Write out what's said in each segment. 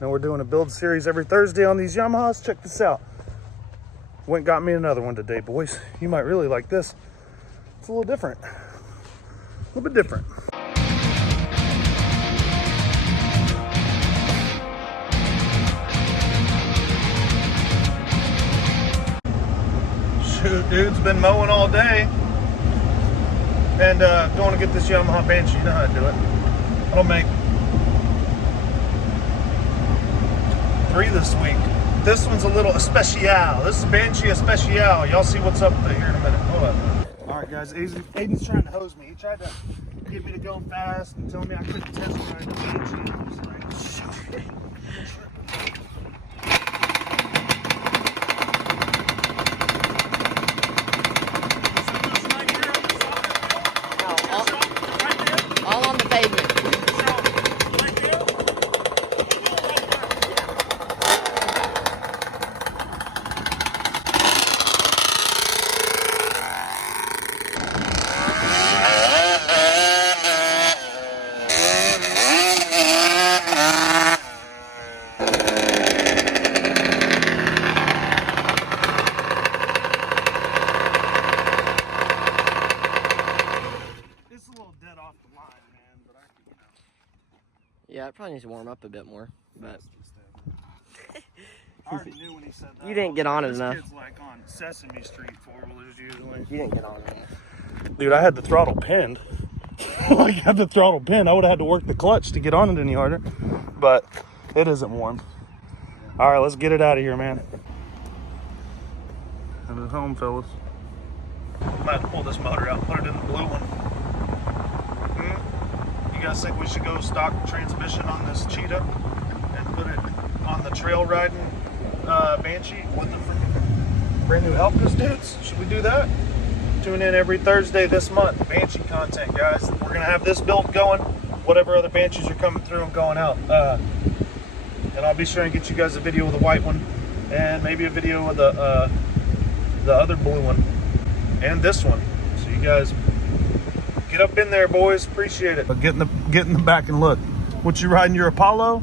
Now we're doing a build series every Thursday on these Yamahas. Check this out. Went and got me another one today, boys. You might really like this. It's a little different. A little bit different. Shoot, dude's been mowing all day. And going to get this Yamaha Banshee. You know how to do it. I'll make 3 this week. This one's a little especial. This is a Banshee especial. Y'all see what's up here in a minute. Hold up. All right, guys. Aiden's trying to hose me. He tried to get me to go fast and tell me I couldn't test ride the Banshee. I was like, shoot. All on the pavement. Yeah, it probably needs to warm up a bit more, but I already knew when he said that. you didn't get on it enough. This kid's like on Sesame Street four-wheelers usually. You didn't get on it enough. Dude, I had the throttle pinned. Like, I had the throttle pinned. I would have had to work the clutch to get on it any harder, but it isn't warm. All right, let's get it out of here, man. And it's home, fellas. Might have to pull this motor out and put it in the blue one. You guys think we should go stock transmission on this Cheetah and put it on the trail riding Banshee with the freaking brand new Elkas, dudes? Should we do that? Tune in every Thursday this month. Banshee content, guys. We're gonna have this build going, whatever other Banshees are coming through and going out. And I'll be sure and get you guys a video of the white one and maybe a video of the other blue one and this one. So you guys get up in there, boys. Appreciate it. But get in the back and look. What, you riding your Apollo?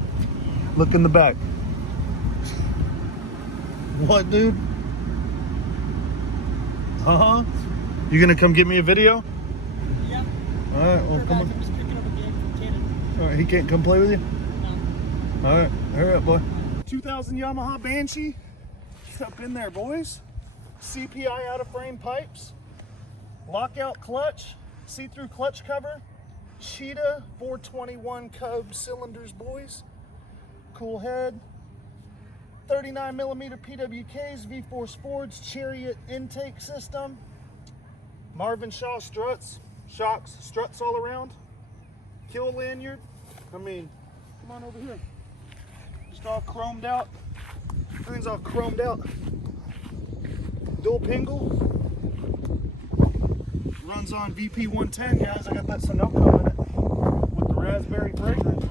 Look in the back. What, dude? Uh-huh. You gonna come get me a video? Yep. All right. Well, come on. I'm just picking up a gig from Tatum. All right. He can't come play with you? No. All right. Hurry up, boy. 2000 Yamaha Banshee. Get up in there, boys. CPI out of frame pipes. Lockout clutch. See-through clutch cover, Cheetah 421 Cub cylinders, boys. Cool head, 39mm PWKs, V4 Sports, Chariot intake system, Marvin Shaw struts, shocks, struts all around, kill lanyard. I mean, come on over here. Just all chromed out. Everything's all chromed out. Dual pingle. Runs on VP 110, guys. I got that Sunoco in it with the raspberry fragrance.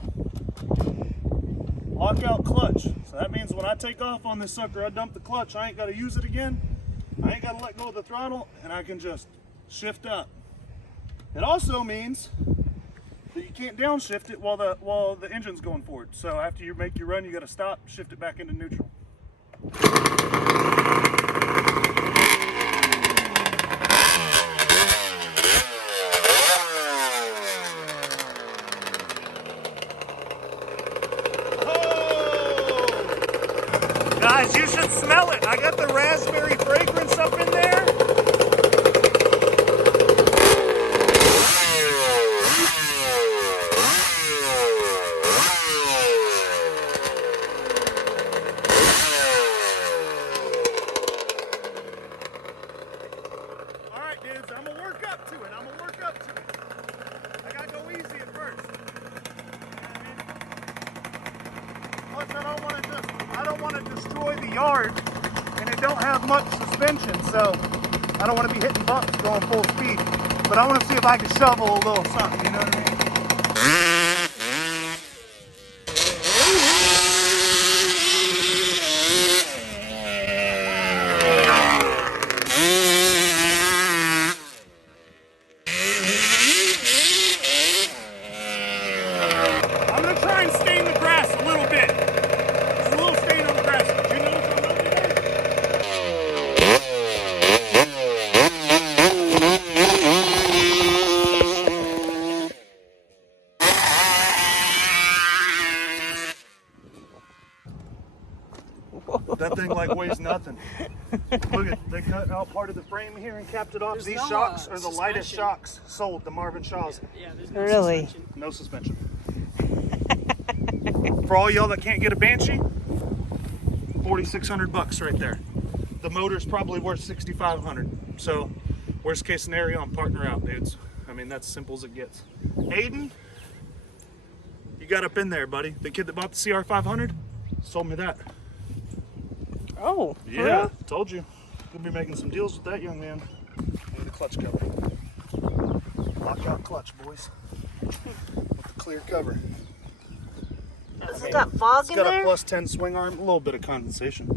Lockout clutch. So that means when I take off on this sucker, I dump the clutch. I ain't got to use it again. I ain't got to let go of the throttle, and I can just shift up. It also means that you can't downshift it while the engine's going forward. So after you make your run, you got to stop, shift it back into neutral. Guys, you should smell it. I got the raspberry fragrance up in there. All right, dudes, I'm gonna work up to it. I gotta go easy at first. Plus, I don't want to destroy the yard, and it don't have much suspension, so I don't want to be hitting bumps going full speed. But I want to see if I can shovel a little something, you know what I mean? I'm gonna try and stain the grass a little bit. That thing like weighs nothing. Look at, they cut out part of the frame here and capped it off. There's These no, shocks are the lightest suspension. shocks sold, the Marvin Shaws. Yeah, there's no Really? suspension. No suspension. For all y'all that can't get a Banshee, $4,600 right there. The motor's probably worth $6,500. So, worst case scenario, I'm partner out, dudes. I mean, that's simple as it gets. Aiden, you got up in there, buddy. The kid that bought the CR500 sold me that. Oh, for Yeah, real? told you. Gonna be making some deals with that young man. Look at the clutch cover. Lockout clutch, boys. With the clear cover. Has it got fog It's in got a there? plus 10 swing arm, a little bit of condensation.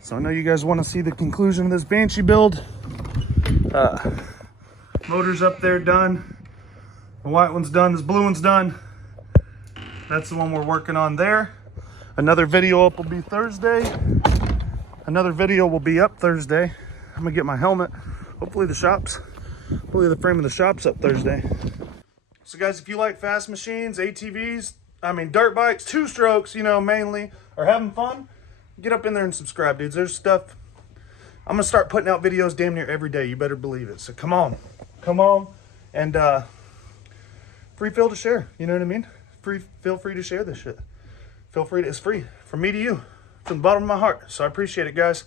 So I know you guys want to see the conclusion of this Banshee build. Motor's up there done. The white one's done, this blue one's done. That's the one we're working on there. Another video up will be Thursday. Another video will be up Thursday. I'm gonna get my helmet. Hopefully the frame of the shop's up Thursday. So guys, if you like fast machines, ATVs, I mean dirt bikes, two strokes, you know, mainly, or having fun, get up in there and subscribe, dudes. There's stuff. I'm gonna start putting out videos damn near every day. You better believe it. So come on, and free feel to share. You know what I mean? Feel free to share this shit. Feel free to, it's free from me to you, from the bottom of my heart. So I appreciate it, guys.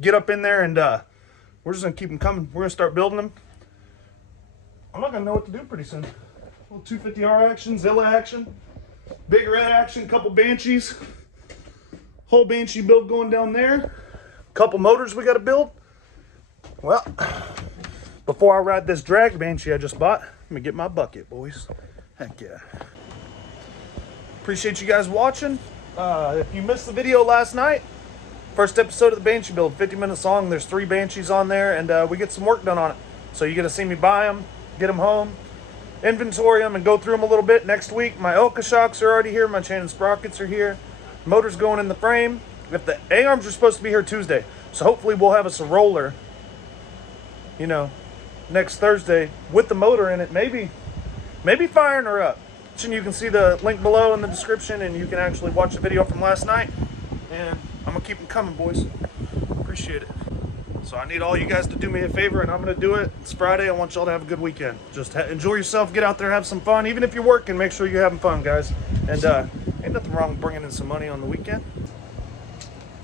Get up in there, and we're just gonna keep them coming. We're gonna start building them. I'm not gonna know what to do pretty soon. A little 250R action, Zilla action, big red action, couple Banshees, whole Banshee build going down there. Couple motors we got to build. Well, before I ride this drag Banshee I just bought, let me get my bucket, boys. Heck yeah. Appreciate you guys watching. If you missed the video last night, first episode of the Banshee build, 50 minutes long. There's 3 Banshees on there, and we get some work done on it. So you're going to see me buy them, get them home, inventory them, and go through them a little bit. Next week, my Elka shocks are already here. My chain and sprockets are here. Motor's going in the frame. If the A-arms are supposed to be here Tuesday, so hopefully we'll have us a roller, you know, next Thursday with the motor in it. Maybe firing her up. And you can see the link below in the description, and you can actually watch the video from last night. And I'm gonna keep them coming, boys. Appreciate it. So I need all you guys to do me a favor, and I'm gonna do it. It's Friday. I want y'all to have a good weekend. Just enjoy yourself. Get out there, have some fun. Even if you're working, make sure you're having fun, guys. And ain't nothing wrong with bringing in some money on the weekend.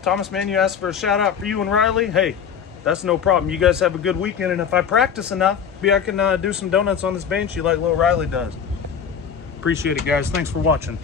Thomas, man, you asked for a shout out for you and Riley. Hey, that's no problem. You guys have a good weekend, and if I practice enough, maybe I can do some donuts on this Banshee like little Riley does. Appreciate it, guys. Thanks for watching.